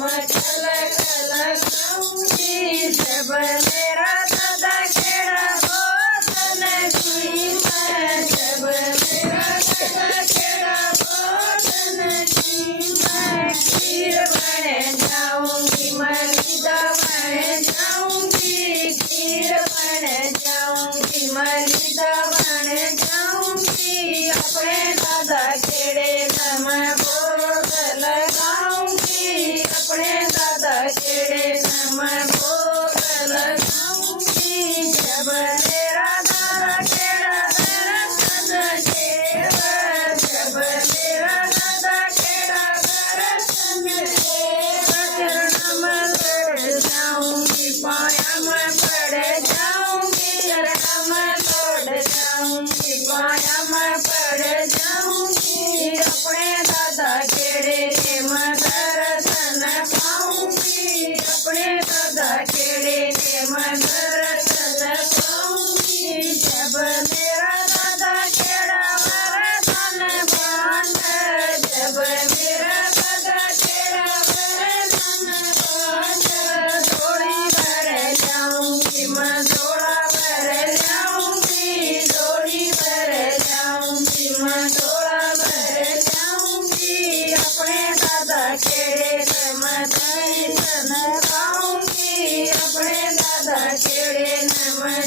कल कल गाऊंगी जब मेरा दादा खेड़ा बोतल की मैं जब मेरा दादा खेड़ा बोतल की मैं खीर बन जाऊंगी मलिदा बन जाऊंगी खीर बन जाऊंगी मलिदा बन जाऊंगी अपने दादा खेड़े न मैं भोग लगाऊंगी अपने दादा खेड़े न मैं भोग लगाऊंगी जब मेरा दादा खेड़ा दर्शन देव जब मेरा दादा खेड़ा दर्शन देव चरण में लड़ जाऊंगी पाया में पड़ जाऊंगी चरण में लौट जाऊंगी पाया में पड़ जाऊंगी अपने दादा खेड़े के मैं दर्शन पाऊंगी अपने दादा खेड़े के मैं दर्शन पाऊंगी जब मेरा दादा खेड़ा वरदान बांध जब मेरा दादा खेड़ा वरदान बांध थोड़ी भर जाऊंगी मैं थोड़ा भर जाऊंगी थोड़ी भर जाऊंगी मैं थोड़ा भर जाऊंगी अपने दादा खेड़े के मैं दर्शन पाऊंगी अपने दादा खेड़े न मैं